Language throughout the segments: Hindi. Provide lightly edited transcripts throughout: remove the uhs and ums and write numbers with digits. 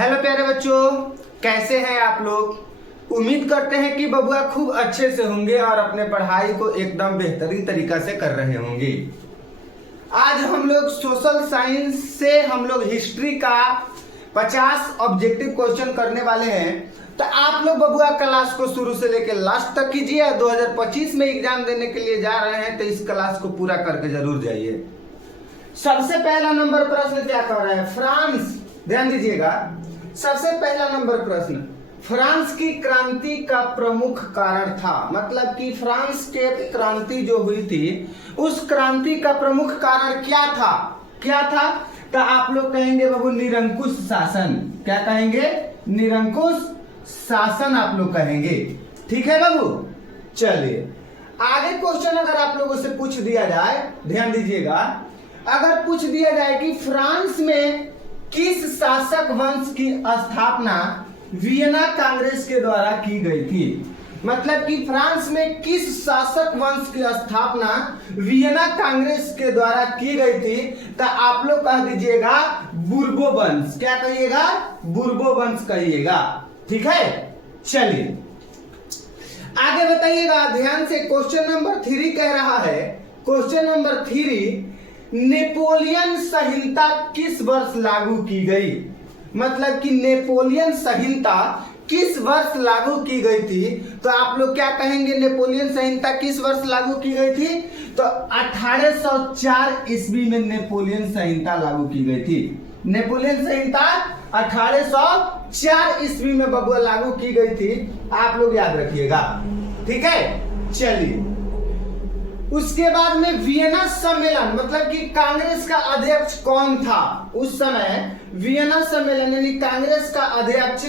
हेलो प्यारे बच्चों, कैसे हैं आप लोग। उम्मीद करते हैं कि बबुआ खूब अच्छे से होंगे और अपने पढ़ाई को एकदम बेहतरीन तरीका से कर रहे होंगे। आज हम लोग सोशल साइंस से हम लोग हिस्ट्री का 50 ऑब्जेक्टिव क्वेश्चन करने वाले हैं। तो आप लोग बबुआ क्लास को शुरू से लेकर लास्ट तक कीजिए। 2025 में एग्जाम देने के लिए जा रहे हैं तो इस क्लास को पूरा करके जरूर जाइए। सबसे पहला नंबर प्रश्न क्या कह रहा है? फ्रांस, ध्यान दीजिएगा। सबसे पहला नंबर प्रश्न, फ्रांस की क्रांति का प्रमुख कारण था। मतलब कि फ्रांस के क्रांति जो हुई थी उस क्रांति का प्रमुख कारण क्या था? क्या था? तो आप लोग कहेंगे बाबू निरंकुश शासन। क्या कहेंगे? निरंकुश शासन आप लोग कहेंगे। ठीक है बाबू, चलिए आगे क्वेश्चन अगर आप लोगों से पूछ दिया जाए, ध्यान दीजिएगा, अगर पूछ दिया जाए कि फ्रांस में किस शासक वंश की स्थापना वियना कांग्रेस के द्वारा की गई थी। मतलब कि फ्रांस में किस शासक वंश की स्थापना वियना कांग्रेस के द्वारा की गई थी, तो आप लोग कह दीजिएगा बुर्बो वंश। क्या कहिएगा? बुर्बो वंश कहिएगा। ठीक है, चलिए आगे बताइएगा ध्यान से। क्वेश्चन नंबर 3 कह रहा है, क्वेश्चन नंबर 3, नेपोलियन संहिता किस वर्ष लागू की गई? मतलब कि नेपोलियन संहिता किस वर्ष लागू की गई थी? तो आप लोग क्या कहेंगे? नेपोलियन संहिता किस वर्ष लागू की गई थी? तो 1804 ईस्वी में नेपोलियन संहिता लागू की गई थी। नेपोलियन संहिता 1804 ईस्वी में बबुआ लागू की गई थी, आप लोग याद रखिएगा। ठीक है, चलिए उसके बाद में वियना सम्मेलन, मतलब कि कांग्रेस का अध्यक्ष कौन था उस समय? वियना सम्मेलन यानी कांग्रेस का अध्यक्ष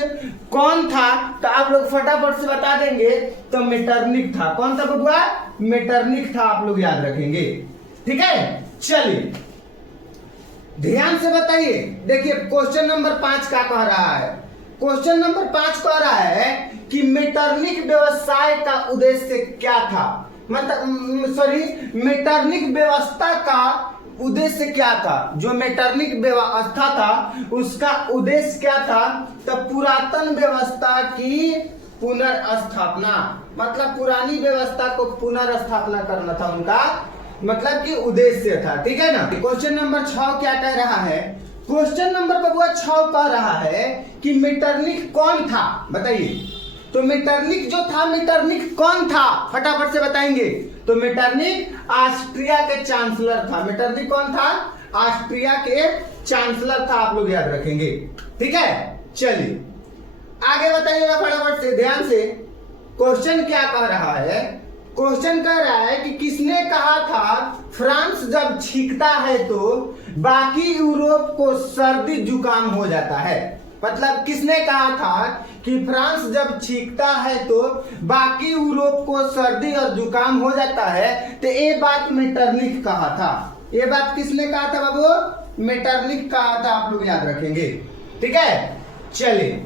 कौन था? तो आप लोग फटाफट से बता देंगे। तो मेटरनिक था। कौन था बबुआ? मेटरनिक था, आप लोग याद रखेंगे। ठीक है, चलिए ध्यान से बताइए। देखिए क्वेश्चन नंबर 5 क्या कह रहा है? क्वेश्चन नंबर 5 कह रहा है कि मेटरनिक व्यवसाय का उद्देश्य क्या था? मतलब मेटरनिक व्यवस्था का उद्देश्य क्या था? जो मेटरनिक व्यवस्था था उसका उद्देश्य क्या था? तो पुरातन व्यवस्था की पुनर्स्थापना, मतलब पुरानी व्यवस्था को पुनर्स्थापना करना था उनका, मतलब कि उद्देश्य था। ठीक है ना। क्वेश्चन नंबर 6 क्या कह रहा है? क्वेश्चन नंबर बबुआ 6 कह रहा है कि मेटरनिक कौन था? बताइए। तो मेटरनिक जो था, मेटरनिक कौन था? फटाफट से बताएंगे। तो मेटरनिक ऑस्ट्रिया के चांसलर था। मेटरनिक कौन था? ऑस्ट्रिया के चांसलर था, आप लोग याद रखेंगे। ठीक है, चलिए आगे बताइएगा फटाफट से, ध्यान से। क्वेश्चन क्या कह रहा है? क्वेश्चन कह रहा है कि किसने कहा था फ्रांस जब छींकता है तो बाकी यूरोप को सर्दी जुकाम हो जाता है? मतलब किसने कहा था कि फ्रांस जब छींकता है तो बाकी यूरोप को सर्दी और जुकाम हो जाता है? तो ये बात मेटरनिक कहा था। ये बात किसने कहा था बाबू? मेटरनिक कहा था, आप लोग याद रखेंगे। ठीक है, चलिए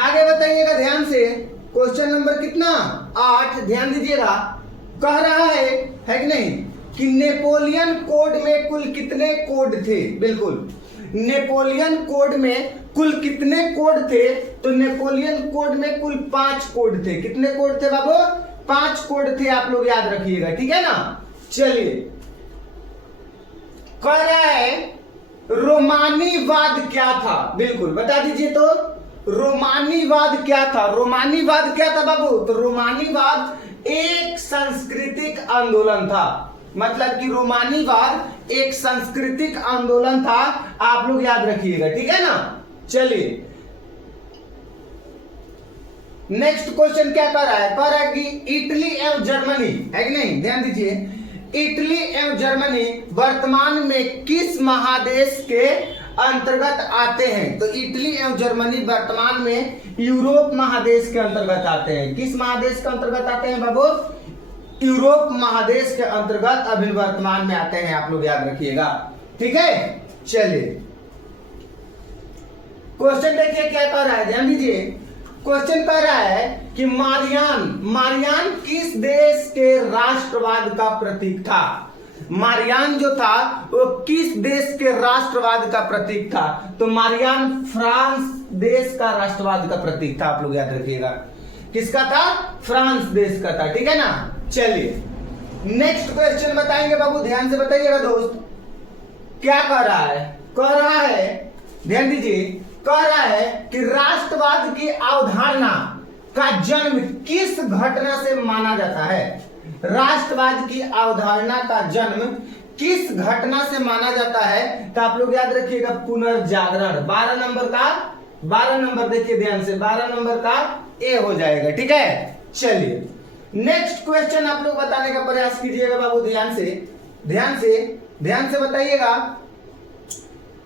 आगे बताइएगा ध्यान से। क्वेश्चन नंबर कितना? 8, ध्यान दीजिएगा। कह रहा है कि नहीं कि नेपोलियन कोड में कुल कितने कोड थे? बिल्कुल, नेपोलियन कोड में कुल कितने कोड थे? तो नेपोलियन कोड में कुल 5 कोड थे। कितने कोड थे बाबू? 5 कोड थे, आप लोग याद रखिएगा। ठीक है ना। चलिए कह रहा है रोमानीवाद क्या था? बिल्कुल बता दीजिए। तो रोमानीवाद क्या था? रोमानीवाद क्या था बाबू? तो रोमानीवाद एक सांस्कृतिक आंदोलन था। मतलब कि रोमानीवाद एक सांस्कृतिक आंदोलन था, आप लोग याद रखिएगा। ठीक है ना। चलिए नेक्स्ट क्वेश्चन क्या कर रहा है? कह रहा है कि इटली एवं जर्मनी, है कि नहीं? ध्यान दीजिए। इटली एवं जर्मनी वर्तमान में किस महादेश के अंतर्गत आते हैं? तो इटली एवं जर्मनी वर्तमान में यूरोप महादेश के अंतर्गत आते हैं। किस महादेश के अंतर्गत आते हैं बाबू? यूरोप महादेश के अंतर्गत अभी वर्तमान में आते हैं, आप लोग याद रखिएगा। ठीक है, चलिए क्वेश्चन देखिए क्या कह रहा है, ध्यान दीजिए। क्वेश्चन कह रहा है कि मारियान किस देश के राष्ट्रवाद का प्रतीक था? मारियान जो था वो किस देश के राष्ट्रवाद का प्रतीक था? तो मारियान फ्रांस देश का राष्ट्रवाद का प्रतीक था, आप लोग याद रखिएगा। किसका था? फ्रांस देश का था, ठीक है ना। चलिए नेक्स्ट क्वेश्चन बताएंगे बाबू, ध्यान से बताइएगा दोस्त। क्या कह रहा है? कह रहा है, ध्यान दीजिए, कह रहा है कि राष्ट्रवाद की अवधारणा का जन्म किस घटना से माना जाता है? राष्ट्रवाद की अवधारणा का जन्म किस घटना से माना जाता है? तो आप लोग याद रखिएगा पुनर्जागरण। 12 नंबर देखिए ध्यान से, 12 नंबर का ए हो जाएगा, ठीक है। चलिए नेक्स्ट क्वेश्चन आप लोग बताने का प्रयास कीजिएगा बाबू, ध्यान से बताइएगा।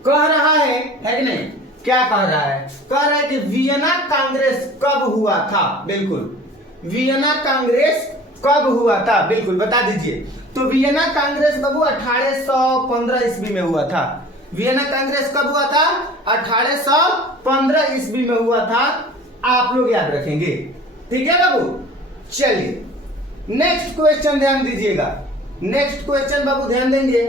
कह रहा है कि नहीं? क्या कह रहा है? कह रहा है कि वियना कांग्रेस कब हुआ था? बिल्कुल, वियना कांग्रेस कब हुआ था? बिल्कुल बता दीजिए। तो वियना कांग्रेस बाबू 1815 ईस्वी में हुआ था। वियना कांग्रेस कब हुआ था? 1815 ईस्वी में हुआ था, आप लोग याद रखेंगे, ठीक है बाबू। चलिए नेक्स्ट क्वेश्चन ध्यान दीजिएगा। नेक्स्ट क्वेश्चन बाबू ध्यान देंगे।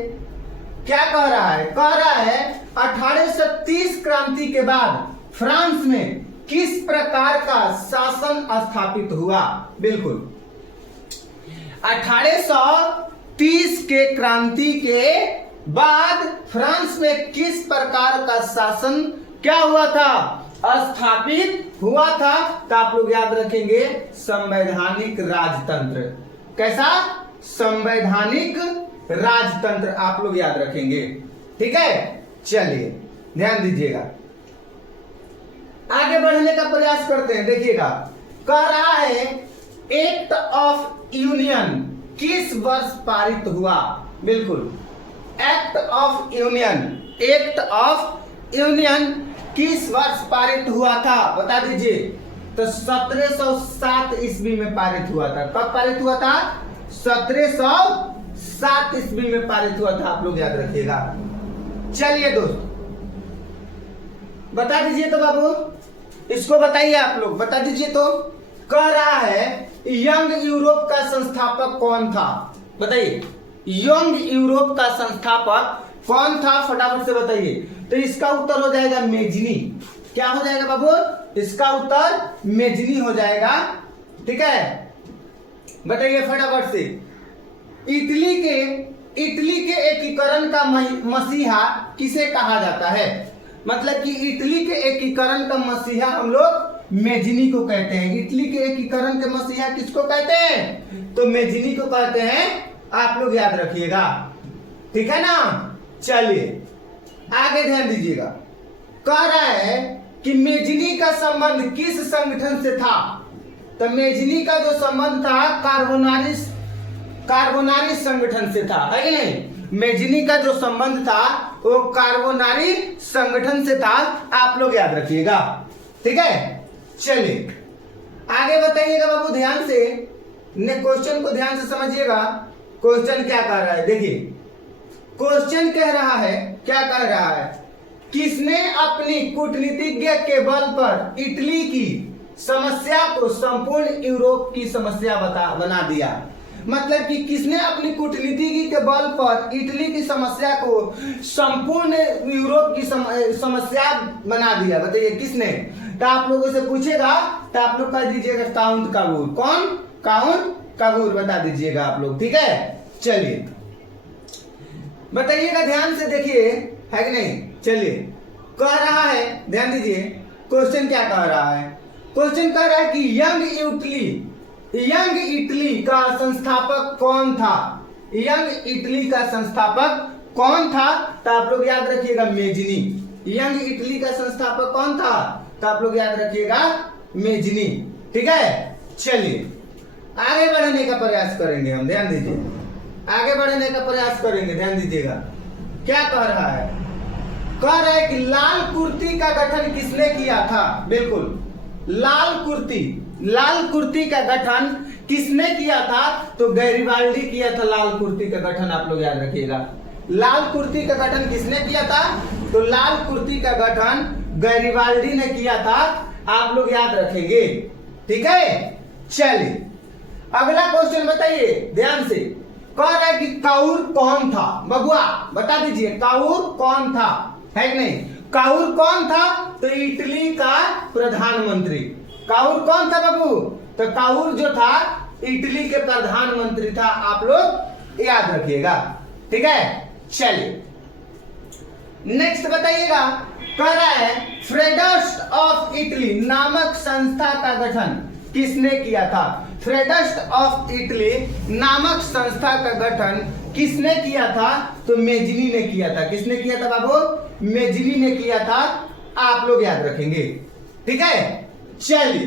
क्या कह रहा है? कह रहा है 1830 क्रांति के बाद फ्रांस में किस प्रकार का शासन स्थापित हुआ? बिल्कुल, 1830 के क्रांति के बाद फ्रांस में किस प्रकार का शासन क्या हुआ था? स्थापित हुआ था। तो आप लोग याद रखेंगे संवैधानिक राजतंत्र। कैसा? संवैधानिक राजतंत्र, आप लोग याद रखेंगे, ठीक है। चलिए ध्यान दीजिएगा, आगे बढ़ने का प्रयास करते हैं। देखिएगा, कह रहा है एक्ट ऑफ यूनियन किस वर्ष पारित हुआ? बिल्कुल, एक्ट ऑफ यूनियन किस वर्ष पारित हुआ था? बता दीजिए। तो 1707 ईस्वी में पारित हुआ था। कब पारित हुआ था? 1707 ईस्वी में पारित हुआ था, आप लोग याद रखिएगा। चलिए दोस्त बता दीजिए तो बाबू, इसको बताइए आप लोग, बता दीजिए तो। कह रहा है यंग यूरोप का संस्थापक कौन था? बताइए, यंग यूरोप का संस्थापक कौन था? फटाफट से बताइए। तो इसका उत्तर हो जाएगा मेजनी। क्या हो जाएगा बाबू? इसका उत्तर मेजनी हो जाएगा, ठीक है। बताइए फटाफट से। इटली के एकीकरण का मसीहा किसे कहा जाता है? मतलब कि इटली के एकीकरण का मसीहा हम लोग मेजनी को कहते हैं। इटली के एकीकरण के मसीहा किसको कहते हैं? तो मेजनी को कहते हैं, आप लोग याद रखिएगा, ठीक है ना। चलिए आगे ध्यान दीजिएगा। कह रहा है कि मेजनी का संबंध किस संगठन से था? तो मेजनी का जो संबंध था कार्बोनारी संगठन से था, है कि नहीं? मेजनी का जो संबंध था वो कार्बोनारी संगठन से था, आप लोग याद रखिएगा, ठीक है। चलिए आगे बताइएगा बाबू, ध्यान से क्वेश्चन को ध्यान से समझिएगा। क्वेश्चन क्या कह रहा है? देखिए क्वेश्चन कह रहा है, क्या कह रहा है? किसने अपनी कूटनीतिज्ञ के बल पर इटली की समस्या को संपूर्ण यूरोप की समस्या बना दिया? मतलब कि किसने अपनी कूटनीति के बल पर इटली की समस्या को संपूर्ण यूरोप की समस्या बना दिया? बताइए किसने? तो आप लोगों से पूछेगा तो आप लोग कह दीजिएगा काउंट काबूर। कौन? काउंट काबूर बता दीजिएगा आप लोग, ठीक है। चलिए बताइएगा ध्यान से, देखिए है कि नहीं। चलिए कह रहा है, ध्यान दीजिए, क्वेश्चन क्या कह रहा है? क्वेश्चन कह रहा है कि यंग इटली का संस्थापक कौन था? यंग इटली का संस्थापक कौन था? तो आप लोग याद रखिएगा मेजनी। यंग इटली का संस्थापक कौन था? तो आप लोग याद रखिएगा मेजनी, ठीक है। चलिए आगे बढ़ने का प्रयास करेंगे हम, ध्यान दीजिए, आगे बढ़ने का प्रयास करेंगे, ध्यान दीजिएगा। क्या कह रहा है? कह रहा है कि लाल कुर्ती का गठन किसने किया था? बिल्कुल, लाल कुर्ती का गठन किसने किया था? तो गैरिबाल्डी किया था लाल कुर्ती का गठन, आप लोग याद रखिएगा। लाल कुर्ती का गठन किसने किया था? तो लाल कुर्ती का गठन गैरिबाल्डी ने किया था, आप लोग याद रखेंगे, ठीक है। चलिए अगला क्वेश्चन बताइए ध्यान से। कह रहा है कि काउर कौन था बबुआ, बता दीजिए काउर कौन था, है कि नहीं। काउर कौन था, तो इटली का प्रधानमंत्री। काउर कौन था बाबू, तो काउर जो था इटली के प्रधानमंत्री था, आप लोग याद रखिएगा, ठीक है। चलिए नेक्स्ट बताइएगा, कह रहा है फ्रेडस्ट ऑफ इटली नामक संस्था का गठन किसने किया था। फ्रेडस्ट ऑफ इटली नामक संस्था का गठन किसने किया था, तो मेजनी ने किया था। किसने किया था बाबू, मेजनी ने किया था, आप लोग याद रखेंगे, ठीक है। चलिए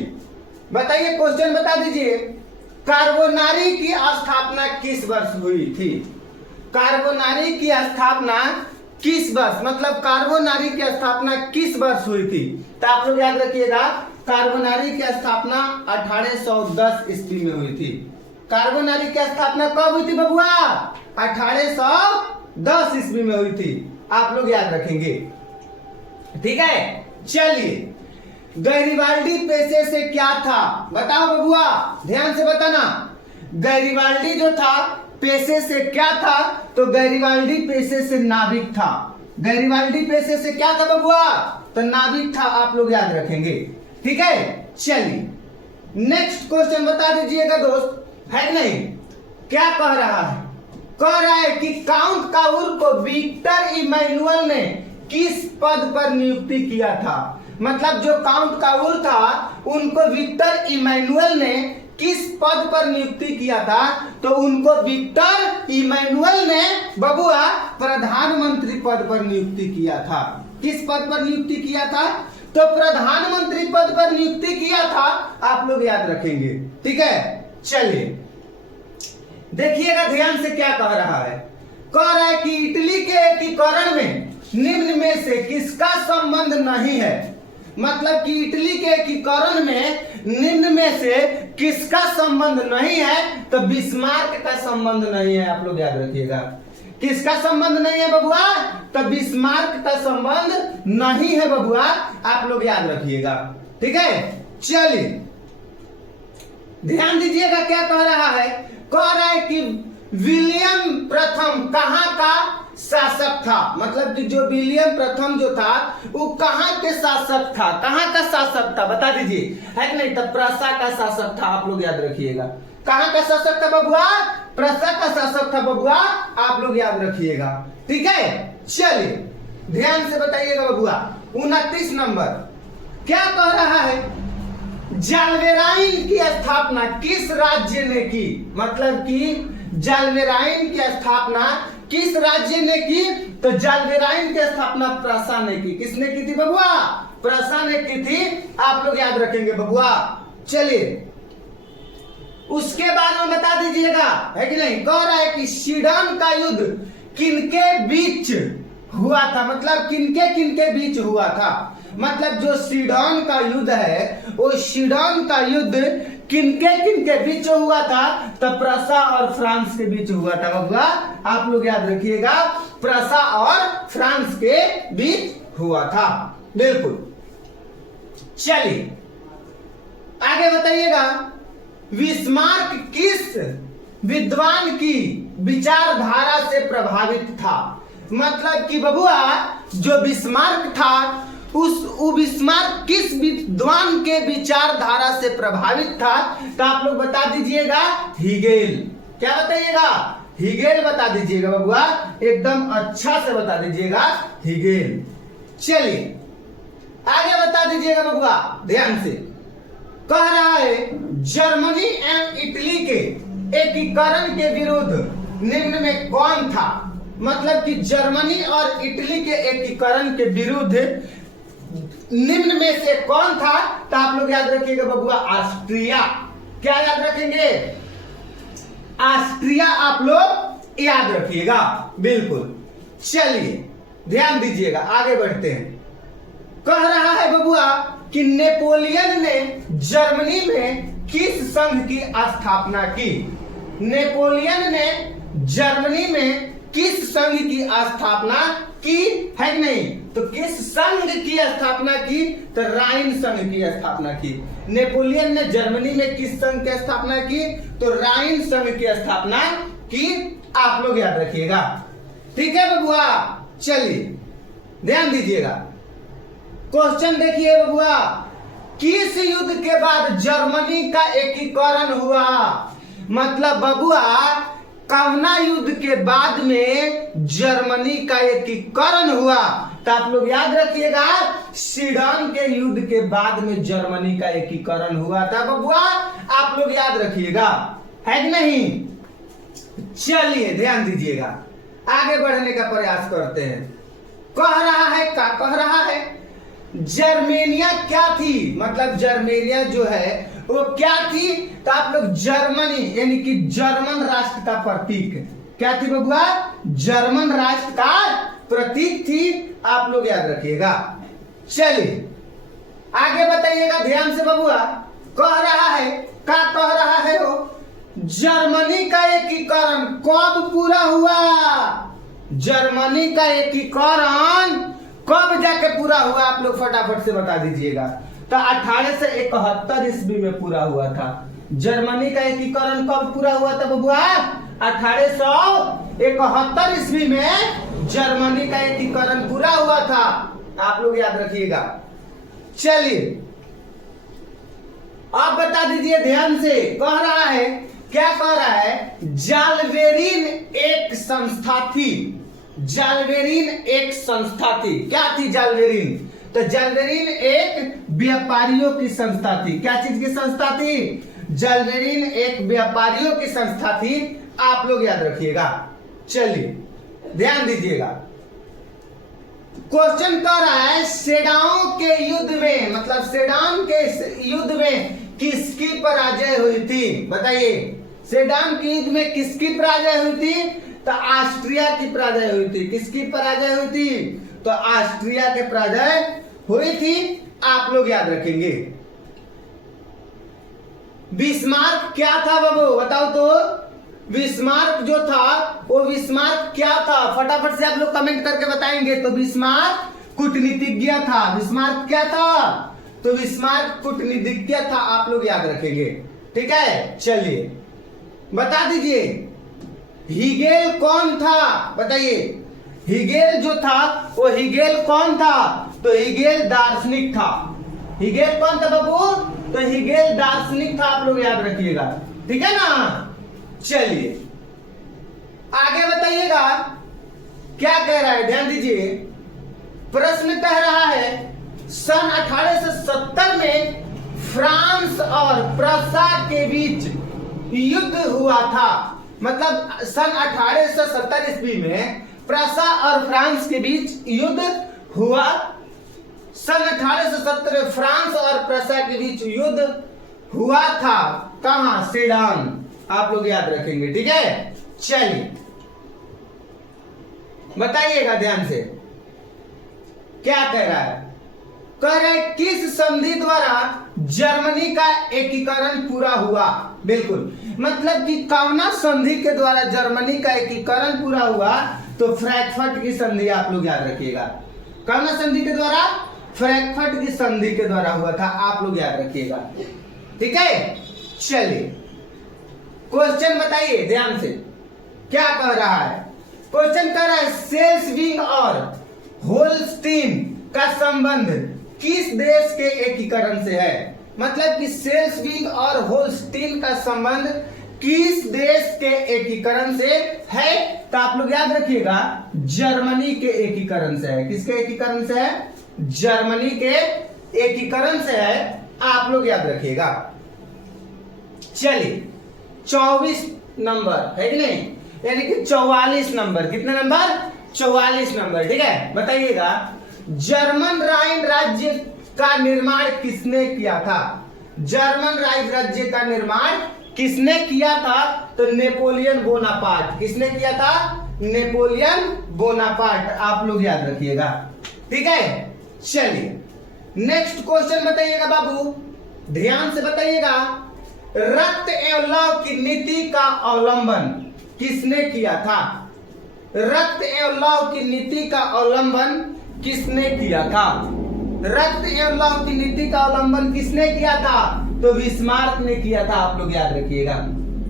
बताइए, क्वेश्चन बता दीजिए, कार्बोनारी की स्थापना किस वर्ष हुई थी। कार्बोनारी की स्थापना किस वर्ष, मतलब कार्बोनारी की स्थापना किस वर्ष हुई थी, तो आप लोग याद रखिएगा, कार्बोनारी की स्थापना 1810 ईस्वी में हुई थी। कार्बोनारी की स्थापना कब हुई थी बबुआ, 1810 ईस्वी में हुई थी, आप लोग याद रखेंगे, ठीक है। चलिए गैरिबाल्डी पेशे से क्या था, बताओ बबुआ, ध्यान से बताना। गैरिबाल्डी जो था पेशे से क्या था, तो गैरिबाल्डी पेशे से नाविक था। गैरिबाल्डी पेशे से क्या था बबुआ, तो नाविक था, आप लोग याद रखेंगे, ठीक है। चलिए नेक्स्ट क्वेश्चन बता दीजिएगा दोस्त, है नहीं, क्या कह रहा है, कह रहा है कि काउंट काउर को विक्टर इमैनुअल ने किस पद पर नियुक्ति किया था। मतलब जो काउंट काउर था उनको विक्टर इमैनुअल ने किस पद पर नियुक्ति किया था, तो उनको विक्टर इमैनुअल ने बबुआ प्रधानमंत्री पद पर नियुक्ति किया था। किस पद पर नियुक्ति किया था, तो प्रधानमंत्री पद पर नियुक्ति किया था, आप लोग याद रखेंगे, ठीक है। चलिए देखिएगा ध्यान से क्या कह रहा है, कह रहा है कि इटली के एकीकरण में निम्न में से किसका संबंध नहीं है। मतलब कि इटली के एकीकरण में निम्न में से किसका संबंध नहीं है, तो बिस्मार्क का संबंध नहीं है, आप लोग याद रखिएगा। किसका संबंध नहीं है बबुआ, तो बिस्मार्क का संबंध नहीं है बबुआ, आप लोग याद रखिएगा, ठीक है। चलिए ध्यान दीजिएगा क्या कह रहा है, कह रहा है कि विलियम प्रथम कहां का शासक था। मतलब कि जो विलियम प्रथम जो था वो कहां के शासक था, कहां का शासक था, बता दीजिए, है कि नहीं, तो प्रसा का शासक था, आप लोग याद रखिएगा। कहां का शासक था बबुआ, प्रसा का शासक था बबुआ, आप लोग याद रखिएगा, ठीक है। चलिए ध्यान से बताइएगा बबुआ, 29 नंबर क्या कह रहा है, जालवेराइन की स्थापना किस राज्य ने की। मतलब कि जालवेराइन की स्थापना किस राज्य ने की, तो जालवेराइन की स्थापना प्रसा ने की। किसने की थी बबुआ, प्रसा ने की थी, आप लोग याद रखेंगे बबुआ। चलिए उसके बाद में बता दीजिएगा, है कि नहीं, कह रहा है कि सीडन का युद्ध किनके बीच हुआ था। मतलब किनके किनके बीच हुआ था, मतलब जो सीडन का युद्ध है वो सीडन का युद्ध किनके किनके बीच हुआ था, तो प्रसा और फ्रांस के बीच हुआ था बबुआ, आप लोग याद रखिएगा, प्रसा और फ्रांस के बीच हुआ था, बिल्कुल। चलिए आगे बताइएगा, बिस्मार्क किस विद्वान की विचारधारा से प्रभावित था। मतलब कि बबुआ जो बिस्मार्क था उस बिस्मार्क किस विद्वान के विचारधारा से प्रभावित था, तो आप लोग बता दीजिएगा हीगेल। क्या बताइएगा, हीगेल बता दीजिएगा बबुआ, एकदम अच्छा से बता दीजिएगा, हीगेल। चलिए आगे बता दीजिएगा बबुआ, ध्यान से कह रहा है जर्मनी एवं इटली के एकीकरण के विरुद्ध निम्न में कौन था। मतलब कि जर्मनी और इटली के एकीकरण के विरुद्ध निम्न में से कौन था, तो आप लोग याद रखिएगा बबुआ, ऑस्ट्रिया। क्या याद रखेंगे, ऑस्ट्रिया, आप लोग याद रखिएगा, बिल्कुल। चलिए ध्यान दीजिएगा, आगे बढ़ते हैं। कह रहा है बबुआ कि नेपोलियन ने जर्मनी में किस संघ की स्थापना की। नेपोलियन ने जर्मनी में किस संघ की स्थापना की, है कि नहीं, तो किस संघ की स्थापना की, तो राइन संघ की स्थापना की। नेपोलियन ने जर्मनी में किस संघ की स्थापना की, तो राइन संघ की स्थापना की, आप लोग याद रखिएगा। ठीक है बबुआ, चलिए ध्यान दीजिएगा। क्वेश्चन देखिए बबुआ, किस युद्ध के बाद जर्मनी का एकीकरण हुआ? मतलब बबुआ कौना युद्ध के बाद में जर्मनी का एकीकरण हुआ? तो आप लोग याद रखिएगा, सीडन के युद्ध के बाद में जर्मनी का एकीकरण हुआ था बबुआ, आप लोग याद रखिएगा, है कि नहीं? चलिए ध्यान दीजिएगा, आगे बढ़ने का प्रयास करते हैं। कह रहा है, क्या कह रहा है? जर्मेनिया क्या थी? मतलब जर्मेनिया जो है वो क्या थी? तो आप लोग जर्मनी यानी कि जर्मन राष्ट्र का प्रतीक। क्या थी बबुआ? जर्मन राष्ट्र का प्रतीक थी, आप लोग याद रखिएगा। चलिए आगे बताइएगा ध्यान से बबुआ। कह रहा है, क्या कह रहा है वो? जर्मनी का एकीकरण कब पूरा हुआ? जर्मनी का एकीकरण कब जाके पूरा हुआ? आप लोग फटाफट से बता दीजिएगा। तो 1871 ईस्वी में पूरा हुआ था। जर्मनी का एकीकरण कब पूरा हुआ था बबुआ? 1871 ईस्वी में जर्मनी का एकीकरण पूरा हुआ था, आप लोग याद रखिएगा। चलिए आप बता दीजिए ध्यान से। कह रहा है, क्या कह रहा है? जालवेरिन एक संस्था थी। जालवेरिन एक संस्था थी। क्या थी जालवेरिन? तो जालवेरिन एक व्यापारियों की संस्था थी। क्या चीज की संस्था थी? जालवेरिन एक व्यापारियों की संस्था थी, आप लोग याद रखिएगा। चलिए ध्यान दीजिएगा। क्वेश्चन कर रहा है, सेडान के युद्ध में, मतलब सेडान के युद्ध में किसकी पराजय हुई थी? बताइए, सेडान के युद्ध में किसकी पराजय हुई थी? तो ऑस्ट्रिया की पराजय हुई थी। किसकी पराजय हुई थी? तो ऑस्ट्रिया के पराजय हुई थी, आप लोग याद रखेंगे। बिस्मार्क क्या था बाबू? बताओ तो। बिस्मार्क जो था वो बिस्मार्क क्या था? फटाफट से आप लोग कमेंट करके बताएंगे। तो बिस्मार्क कूटनीतिज्ञ था। बिस्मार्क क्या था? तो बिस्मार्क कूटनीतिज्ञ था, आप लोग याद रखेंगे। ठीक है, चलिए बता दीजिए, हिगेल कौन था? बताइए, हिगेल जो था वो हिगेल कौन था? तो हिगेल दार्शनिक था। हिगेल कौन था बाबू? तो हिगेल दार्शनिक था, आप लोग याद रखिएगा। ठीक है ना? चलिए आगे बताइएगा, क्या कह रहा है? ध्यान दीजिए, प्रश्न कह रहा है, सन 1870 में फ्रांस और प्रसा के बीच युद्ध हुआ था। मतलब सन 1870 ईस्वी में प्रसा और फ्रांस के बीच युद्ध हुआ। सन 1870 में फ्रांस और प्रसा के बीच युद्ध हुआ था। कहां? सेडान, आप लोग याद रखेंगे। ठीक है, चलिए बताइएगा ध्यान से, क्या कह रहा है? कह रहा है, किस संधि द्वारा जर्मनी का एकीकरण पूरा हुआ? बिल्कुल, मतलब कि कौना संधि के द्वारा जर्मनी का एकीकरण पूरा हुआ? तो फ्रैंकफर्ट की संधि, आप लोग याद रखिएगा। कौना संधि के द्वारा? फ्रैंकफर्ट की संधि के द्वारा हुआ था, आप लोग याद रखिएगा। ठीक है, चलिए क्वेश्चन बताइए ध्यान से, क्या कह रहा है? क्वेश्चन कह रहा है, सेल्सविंग और होल्स्टीन का संबंध किस देश के एकीकरण से है? मतलब कि सेल्सविंग और होल्स्टीन का संबंध किस देश के एकीकरण से है? तो आप लोग याद रखिएगा, जर्मनी के एकीकरण से है। किसके एकीकरण से है? जर्मनी के एकीकरण से है, आप लोग याद रखिएगा। चलिए 24 नंबर है कि नहीं, यानी कि 44 नंबर। कितने नंबर? 44 नंबर। ठीक है, बताइएगा, जर्मन राइन राज्य का निर्माण किसने किया था? जर्मन राइन राज्य का निर्माण किसने किया था? तो नेपोलियन बोनापार्ट। किसने किया था? नेपोलियन बोनापार्ट, आप लोग याद रखिएगा। ठीक है, चलिए नेक्स्ट क्वेश्चन बताइएगा बाबू, ध्यान से बताइएगा। रक्त एवं लव की नीति का अवलंबन किसने किया था? रक्त एवं लव की नीति का अवलंबन किसने किया था? रक्त एवं लव की नीति का अवलंबन किसने किया था? तो बिस्मार्क ने किया था, आप लोग याद रखिएगा।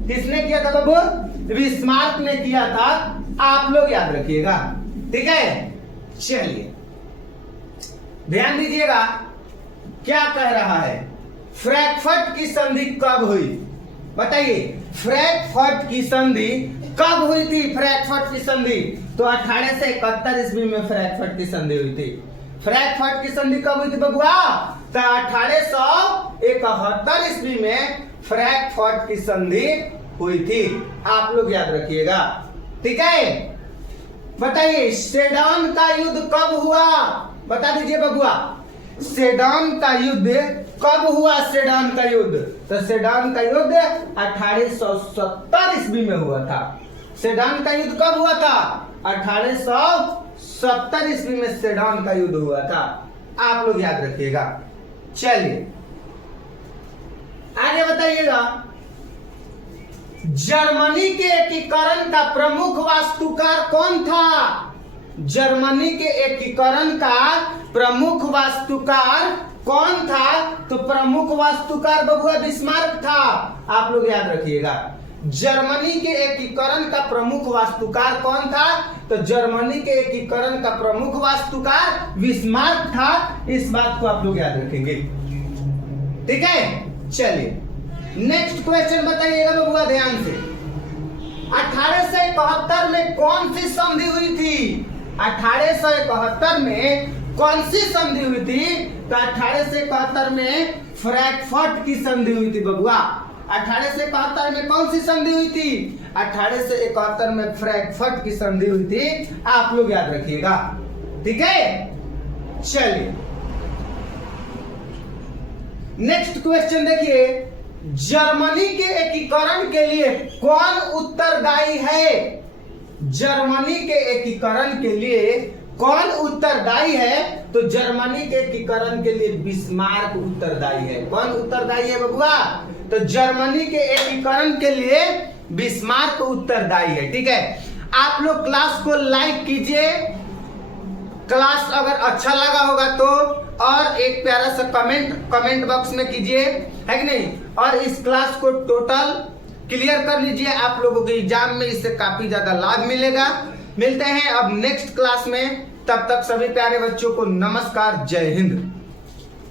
किसने किया था बाबू? बिस्मार्क ने किया था, आप लोग याद रखिएगा। ठीक है, चलिए ध्यान दीजिएगा क्या कह रहा है। फ्रैंकफर्ट की संधि कब हुई? बताइए, फ्रैंकफर्ट की संधि कब हुई थी? फ्रैंकफर्ट की संधि तो 1871 ईस्वी में फ्रैंकफर्ट की संधि हुई थी। फ्रैंकफर्ट की संधि कब हुई थी बबुआ? तो 1871 ईस्वी में फ्रैंकफर्ट की संधि हुई थी, आप लोग याद रखिएगा। ठीक है, बताइए सेडन का युद्ध कब हुआ? बता दीजिए बबुआ, सेडन का युद्ध कब हुआ? सेडन का युद्ध तो सेडन का युद्ध 1870 ईस्वी में हुआ था। सेडन का युद्ध कब हुआ था? 1870 ईस्वी में सेडन का युद्ध हुआ था, आप लोग याद रखिएगा। चलिए आगे बताइएगा, जर्मनी के एकीकरण का प्रमुख वास्तुकार कौन था? जर्मनी के एकीकरण का प्रमुख वास्तुकार कौन था? तो प्रमुख वास्तुकार बबुआ बिस्मार्क था, आप लोग याद रखिएगा। जर्मनी के एकीकरण का प्रमुख वास्तुकार कौन था? तो जर्मनी के एकीकरण का प्रमुख वास्तुकार बिस्मार्क था, इस बात को आप लोग याद रखेंगे। ठीक है, चलिए नेक्स्ट क्वेश्चन बताइएगा बबुआ ध्यान से। 1871 में कौन सी संधि हुई थी? 1871 में कौन सी संधि हुई थी? तो 1871 में फ्रैंकफर्ट की संधि हुई थी बबुआ। 1871 में कौन सी संधि हुई थी? 1871 में फ्रैंकफर्ट की संधि हुई थी, आप लोग याद रखिएगा। ठीक है, चलिए नेक्स्ट क्वेश्चन देखिए, जर्मनी के एकीकरण के लिए कौन उत्तरदायी है? जर्मनी के एकीकरण के लिए कौन उत्तरदायी है? तो जर्मनी के एकीकरण के लिए बिस्मार्क उत्तरदायी है। कौन उत्तरदायी है बबुआ? तो जर्मनी के एकीकरण के लिए बिस्मार्क उत्तरदायी है। ठीक है, आप लोग क्लास को लाइक कीजिए, क्लास अगर अच्छा लगा होगा तो, और एक प्यारा सा कमेंट बॉक्स में कीजिए, है कि नहीं, और इस क्लास को टोटल क्लियर कर लीजिए, आप लोगों के एग्जाम में इससे काफी ज्यादा लाभ मिलेगा। मिलते हैं अब नेक्स्ट क्लास में, तब तक सभी प्यारे बच्चों को नमस्कार, जय हिंद।